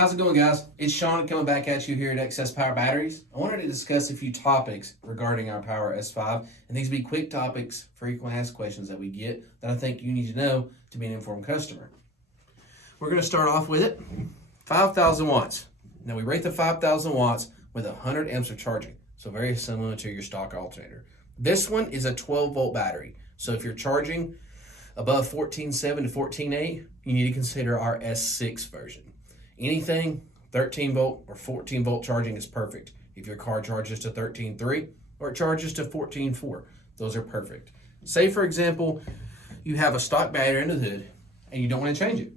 How's it going, guys? It's Sean coming back at you here at Excess Power Batteries. I wanted to discuss a few topics regarding our Power S5, and these will be quick topics, frequently asked questions that we get that I think you need to know to be an informed customer. We're going to start off with it. 5,000 watts. Now, we rate the 5,000 watts with 100 amps of charging, so very similar to your stock alternator. This one is a 12-volt battery, so if you're charging above 14.7 to 14.8, you need to consider our S6 version. Anything 13 volt or 14 volt charging is perfect. If your car charges to 13.3 or it charges to 14.4, those are perfect. Say, for example, you have a stock battery under the hood and you don't want to change it.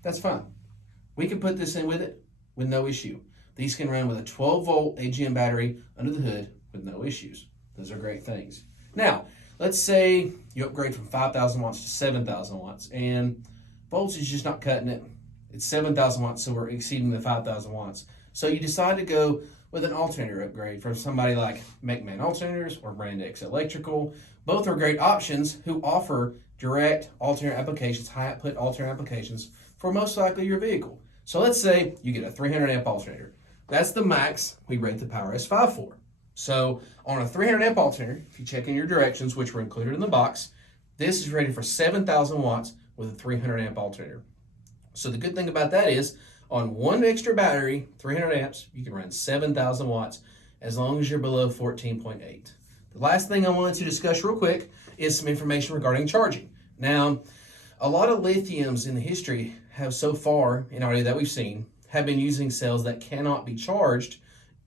That's fine. We can put this in with it with no issue. These can run with a 12 volt AGM battery under the hood with no issues. Those are great things. Now, let's say you upgrade from 5,000 watts to 7,000 watts and voltage is just not cutting it. It's 7,000 watts, so we're exceeding the 5,000 watts. So you decide to go with an alternator upgrade from somebody like McMahon Alternators or Brand X Electrical. Both are great options who offer direct alternator applications, high output alternator applications for most likely your vehicle. So let's say you get a 300 amp alternator. That's the max we rate the Power S5 for. So on a 300 amp alternator, if you check in your directions, which were included in the box, this is rated for 7,000 watts with a 300 amp alternator. So the good thing about that is on one extra battery, 300 amps, you can run 7,000 watts as long as you're below 14.8. The last thing I wanted to discuss real quick is some information regarding charging. Now, a lot of lithiums in the history have so far, in our data that we've seen, have been using cells that cannot be charged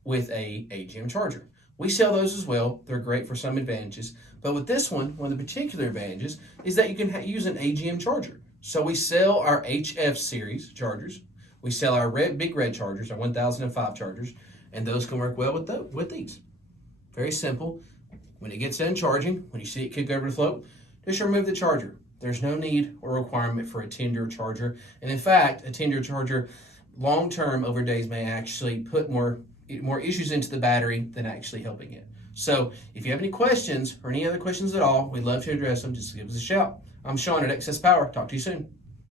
with a AGM charger. We sell those as well. They're great for some advantages. But with this one of the particular advantages is that you can use an AGM charger. So we sell our HF series chargers. We sell our big red chargers, our 1005 chargers, and those can work well with these. Very simple. When it gets done charging, when you see it kick over the float, just remove the charger. There's no need or requirement for a 10-year charger. And in fact, a 10-year charger long-term over days may actually put more issues into the battery than actually helping it. So if you have any questions or any other questions at all, we'd love to address them. Just give us a shout. I'm Sean at Excess Power. Talk to you soon.